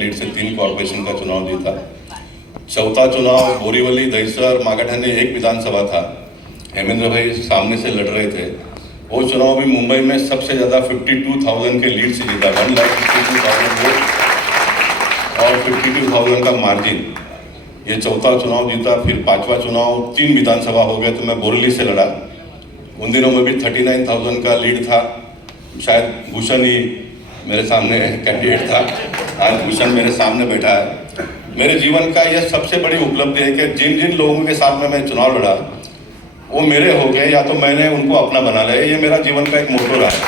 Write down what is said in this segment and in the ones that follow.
Lead से 3 corporation का चुनाव जीता। चौथा चुनाव बोरीवली, दहिसर, मागाठाणे एक विधानसभा था, हेमेंद्र भाई सामने से लड़ रहे थे। वो चुनाव भी मुंबई में सबसे ज़्यादा 52,000 के लीड से जीता, 1,52,000 वोट और 52,000 का मार्जिन। ये चौथा चुनाव जीता। फिर पांचवा चुनाव 3 विधानसभा हो गए तो मैं बोरीवली से लड़ा। उन दिनों में भी 39,000 का लीड था। शायद भूषण ही मेरे सामने कैंडिडेट था, आज भूषण मेरे सामने बैठा है। मेरे जीवन का यह सबसे बड़ी उपलब्धि है कि जिन जिन लोगों के साथ में मैं चुनाव लड़ा वो मेरे हो गए या तो मैंने उनको अपना बना लिया। ये मेरा जीवन का एक मोटो रहा है।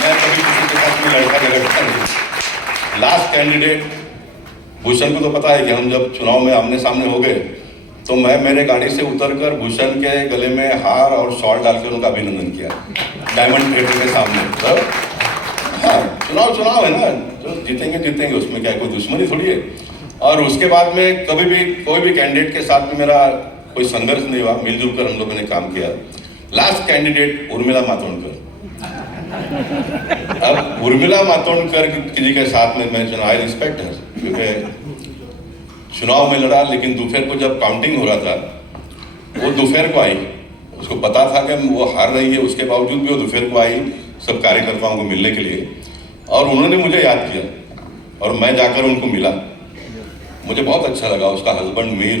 मैं कभी किसी के साथ में लड़का झगड़ता नहीं। लास्ट कैंडिडेट भूषण को तो पता है कि हम जब चुनाव में आमने सामने हो गए तो मैं मेरे गाड़ी से उतरकर भूषण के गले में हार और शॉल डालकर उनका अभिनंदन किया डायमंड थिएटर के सामने। तो हाँ, चुनाव है ना, जो जीतेंगे उसमें क्या कोई दुश्मनी थोड़ी है। और उसके बाद में कभी भी कोई भी कैंडिडेट के साथ में मेरा कोई संघर्ष नहीं हुआ, मिलजुल कर हम लोगों ने काम किया। Last candidate Urmila Matondkar. अब उर्मिला मातोंडकर जी के साथ में मैं आई रिस्पेक्ट है, क्योंकि चुनाव में लड़ा, लेकिन दोपहर को जब काउंटिंग हो रहा था वो दोपहर को आई। उसको पता था कि वो हार रही है, उसके बावजूद भी वो दोपहर को आई सब कार्यकर्ताओं को मिलने के लिए, और उन्होंने मुझे याद किया और मैं जाकर उनको मिला। मुझे बहुत अच्छा लगा। उसका हस्बैंड मीर,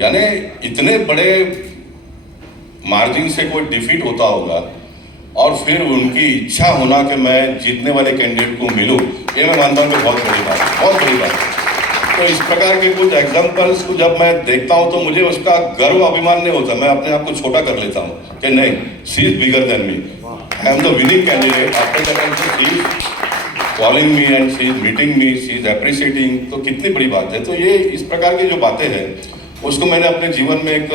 यानी इतने बड़े मार्जिन से कोई डिफीट होता होगा और फिर उनकी इच्छा होना कि मैं जीतने वाले कैंडिडेट को मिलूं, ये मैं मानता हूँ कि बहुत बड़ी बात है, बहुत बड़ी बात है। तो इस प्रकार के कुछ एग्जाम्पल्स को जब मैं देखता हूं तो मुझे उसका गर्व अभिमान नहीं होता, मैं अपने आप को छोटा कर लेता हूं कि नहीं, she is bigger than me, I am the winning candidate. After that she is calling me and she is meeting me, she is appreciating, तो कितनी बड़ी बात है। तो ये इस प्रकार की जो बातें हैं उसको मैंने अपने जीवन में एक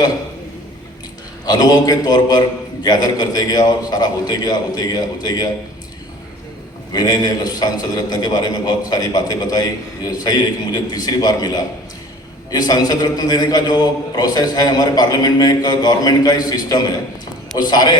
अनुभव के तौर पर गैदर करते गया और सारा होते गया। विनय ने सांसद रत्न के बारे में बहुत सारी बातें बताई। ये सही है कि मुझे तीसरी बार मिला। ये सांसद रत्न देने का जो प्रोसेस है हमारे पार्लियामेंट में, एक गवर्नमेंट का ही सिस्टम है और सारे